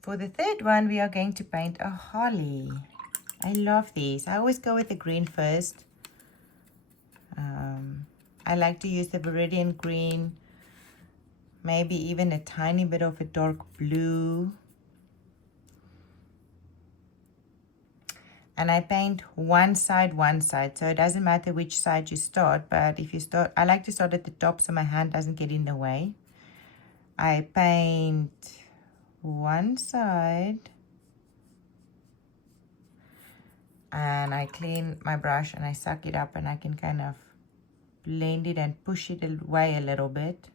For the third one, we are going to paint a holly. I love these. I always go with the green first. I like to use the Viridian green, maybe even a tiny bit of a dark blue. And I paint one side, so it doesn't matter which side you start, but if you start, I like to start at the top so my hand doesn't get in the way. I paint one side and I clean my brush and I suck it up and I can kind of blend it and push it away a little bit.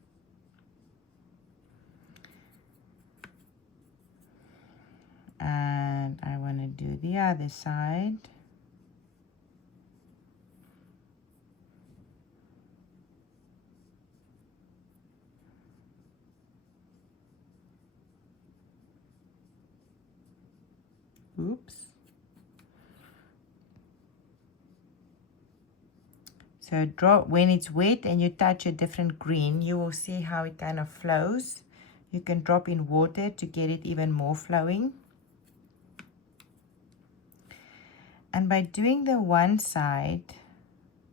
And I want to do the other side. Oops. So drop when it's wet and you touch a different green, you will see how it kind of flows. You can drop in water to get it even more flowing. And by doing the one side,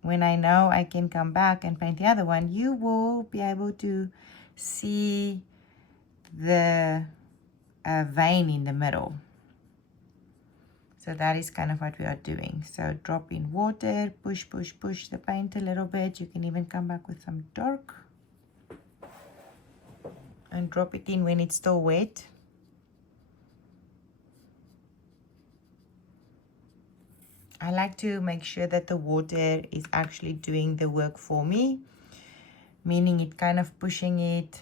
when I know I can come back and paint the other one, you will be able to see the vein in the middle. So that is kind of what we are doing. So drop in water, push, push, push the paint a little bit. You can even come back with some dark and drop it in when it's still wet. I like to make sure that the water is actually doing the work for me, meaning it kind of pushing it.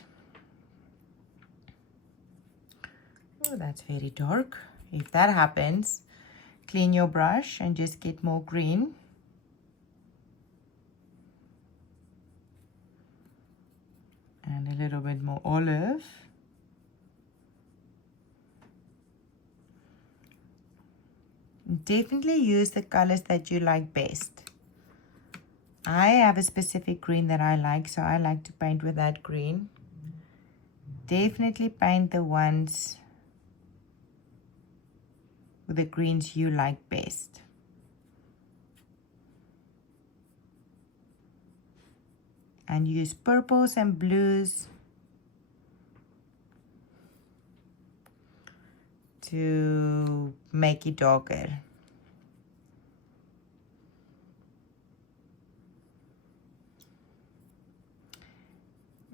Oh, that's very dark. If that happens, clean your brush and just get more green. And a little bit more olive. Definitely use the colors that you like best. I have a specific green that I like, so I like to paint with that green. Definitely paint the ones with the greens you like best. And use purples and blues to make it darker.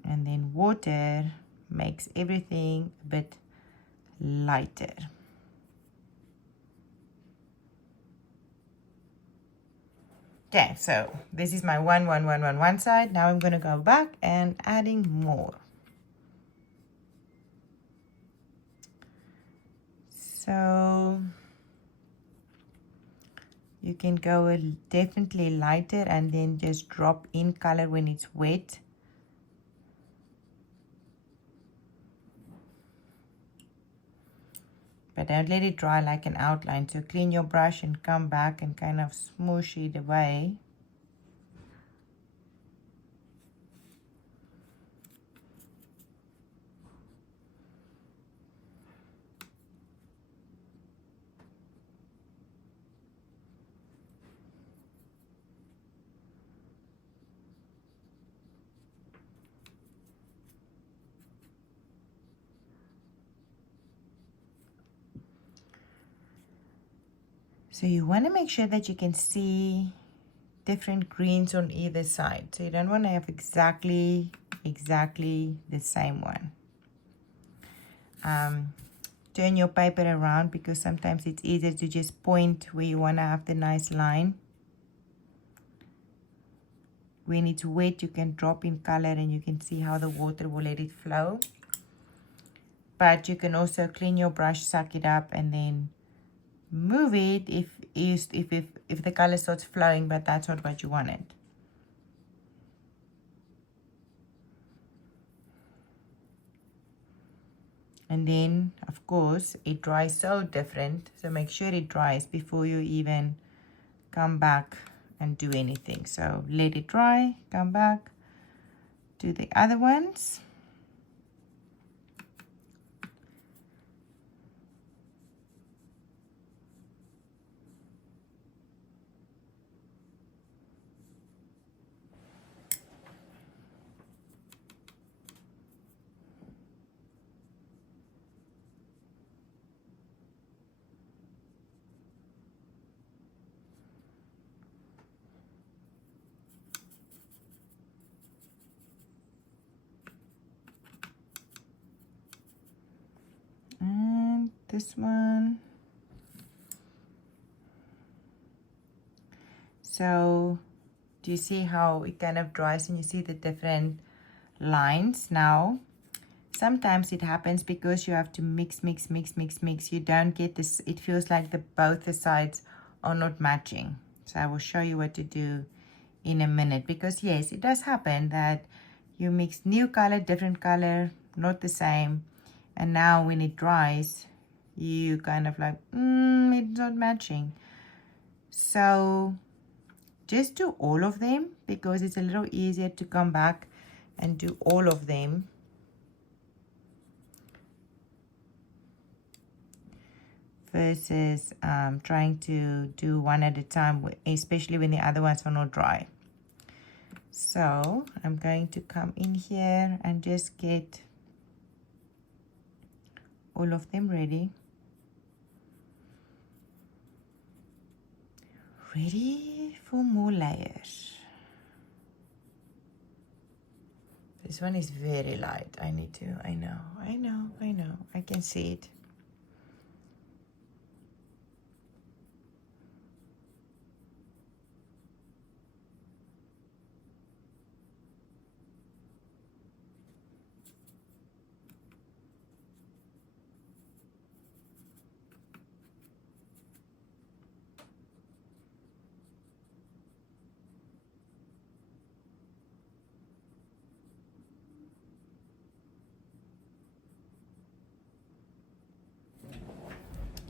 And then water makes everything a bit lighter. Okay, so this is my one side. Now I'm going to go back and adding more. So you can go definitely lighter and then just drop in color when it's wet. But don't let it dry like an outline. So clean your brush and come back and kind of smoosh it away. So you want to make sure that you can see different greens on either side. So you don't want to have exactly the same one. Turn your paper around because sometimes it's easier to just point where you want to have the nice line. When it's wet, you can drop in color and you can see how the water will let it flow. But you can also clean your brush, suck it up, and then move it if the color starts flowing, but that's not what you wanted. And then of course it dries so different, so make sure it dries before you even come back and do anything. So let it dry, come back, do the other ones. this one. So do you see how it kind of dries and you see the different lines now? Sometimes it happens because you have to mix. You don't get this, it feels like both the sides are not matching. So I will show you what to do in a minute, because yes, it does happen that you mix new color, different color, not the same, and now when it dries, you kind of like, it's not matching. So just do all of them, because it's a little easier to come back and do all of them versus trying to do one at a time, especially when the other ones are not dry. So I'm going to come in here and just get all of them ready. Ready for more layers. This one is very light. I know. I can see it.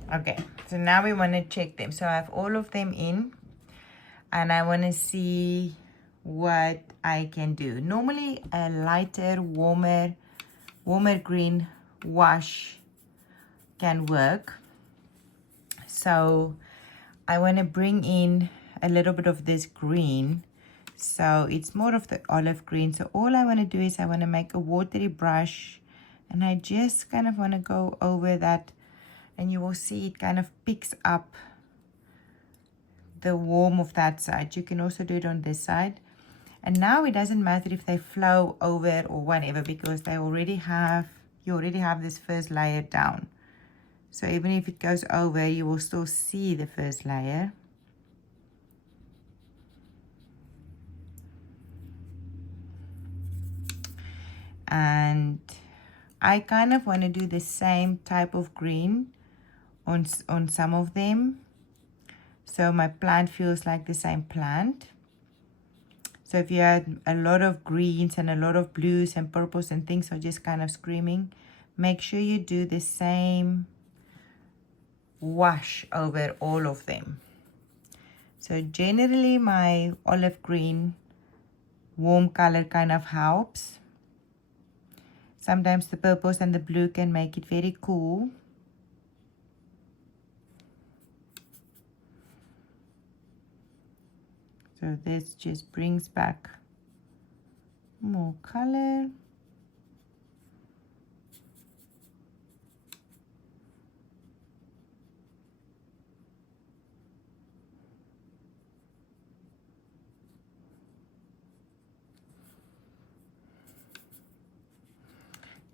Okay, so now we want to check them. So I have all of them in, and I want to see what I can do. Normally a lighter, warmer green wash can work. So I want to bring in a little bit of this green. So it's more of the olive green. So all I want to do is I want to make a watery brush, and I just kind of want to go over that, and you will see it kind of picks up the warmth of that side. You can also do it on this side. And now it doesn't matter if they flow over or whatever, because you already have this first layer down. So even if it goes over, you will still see the first layer. And I kind of want to do the same type of green on some of them, so my plant feels like the same plant. So if you had a lot of greens and a lot of blues and purples and things are just kind of screaming, make sure you do the same wash over all of them. So generally my olive green warm color kind of helps. Sometimes the purples and the blue can make it very cool. So this just brings back more color.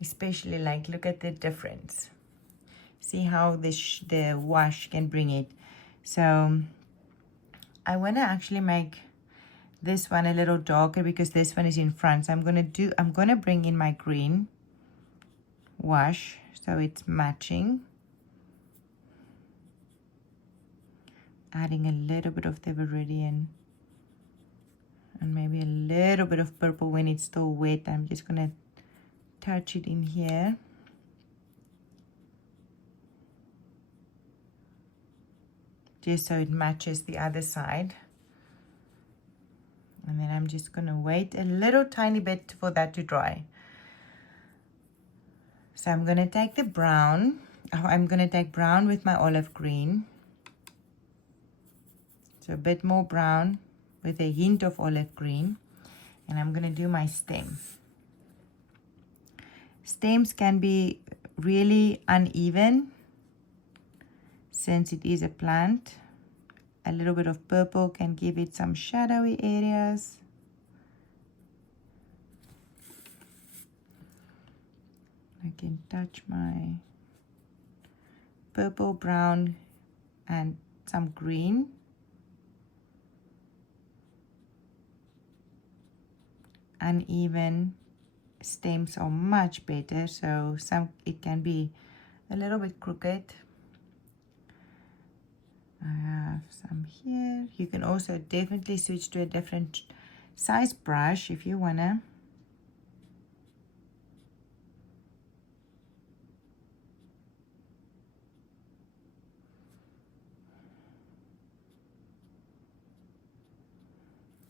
Especially like, look at the difference. See how the wash can bring it. So I want to actually make this one a little darker because this one is in front. So I'm going to bring in my green wash so it's matching. Adding a little bit of the Viridian and maybe a little bit of purple when it's still wet. I'm just going to touch it in here. Just so it matches the other side. And then I'm just going to wait a little tiny bit for that to dry. So I'm going to take the brown. I'm going to take brown with my olive green. So a bit more brown with a hint of olive green. And I'm going to do my stem. Stems can be really uneven since it is a plant. A little bit of purple can give it some shadowy areas. I can touch my purple, brown, and some green. Uneven stems are much better, so it can be a little bit crooked. I have some here. You can also definitely switch to a different size brush if you wanna.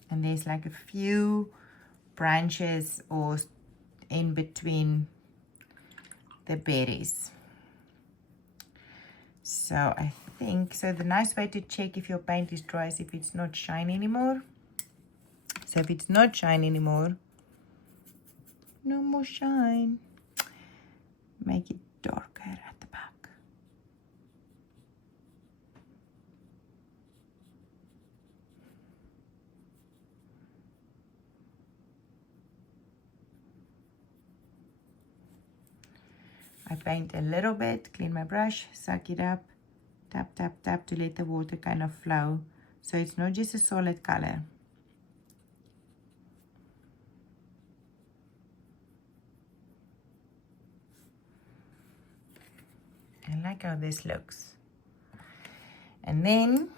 And there's like a few branches or in between the berries. So I think, so the nice way to check if your paint is dry is if it's not shiny anymore. So if it's not shiny anymore, no more shine, make it darker at the back. I paint a little bit, clean my brush, suck it up, tap, tap, tap to let the water kind of flow. So it's not just a solid color. I like how this looks. And then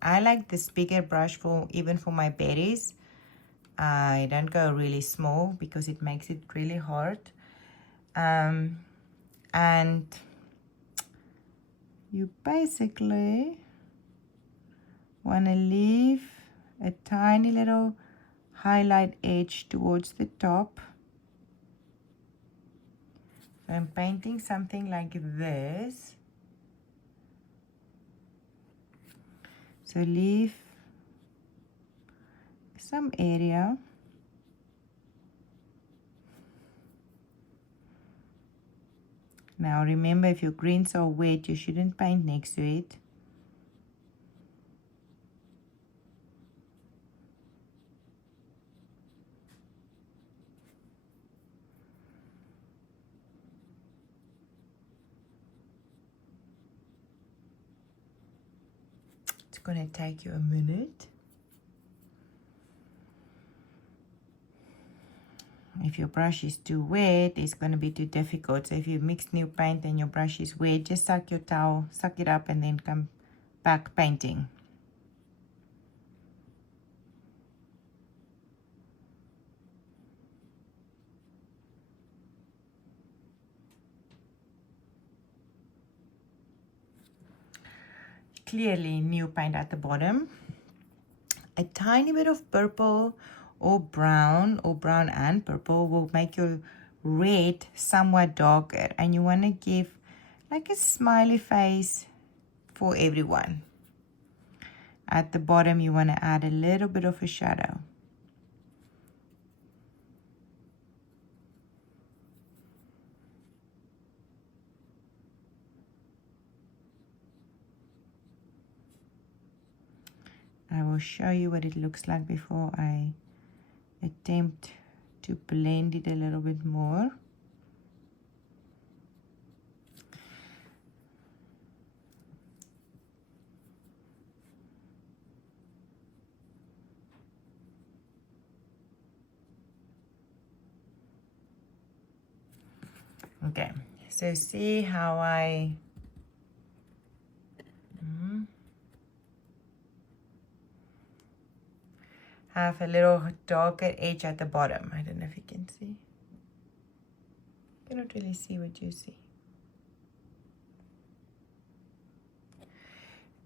I like this bigger brush for even for my berries. I don't go really small because it makes it really hard. And you basically want to leave a tiny little highlight edge towards the top. So I'm painting something like this. So leave some area. Now remember, if your greens are wet, you shouldn't paint next to it. It's gonna take you a minute. If your brush is too wet, it's going to be too difficult. So if you mix new paint and your brush is wet, just suck your towel, suck it up, and then come back painting. Clearly new paint at the bottom. A tiny bit of purple or brown and purple will make your red somewhat darker, and you want to give like a smiley face for everyone. At the bottom you want to add a little bit of a shadow. I will show you what it looks like before I attempt to blend it a little bit more. Okay, so see how I have a little darker edge at the bottom. I don't know if you can see. I cannot really see what you see.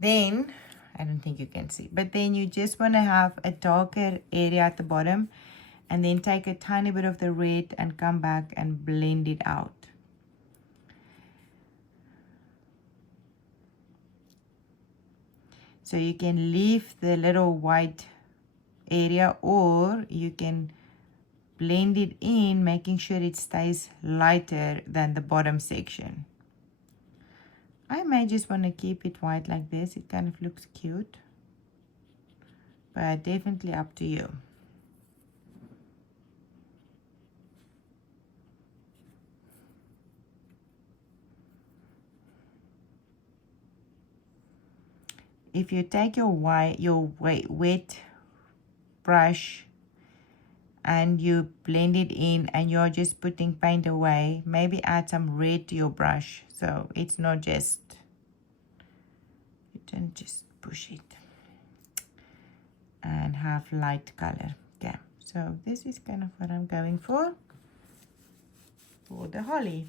Then, I don't think you can see, but then you just want to have a darker area at the bottom, and then take a tiny bit of the red and come back and blend it out. So you can leave the little white area, or you can blend it in, making sure it stays lighter than the bottom section. I may just want to keep it white like this. It kind of looks cute, but definitely up to you. if you take your wet brush and you blend it in and you're just putting paint away, maybe add some red to your brush so it's not just, you don't just push it, and have light color. Okay, so this is kind of what I'm going for the holly.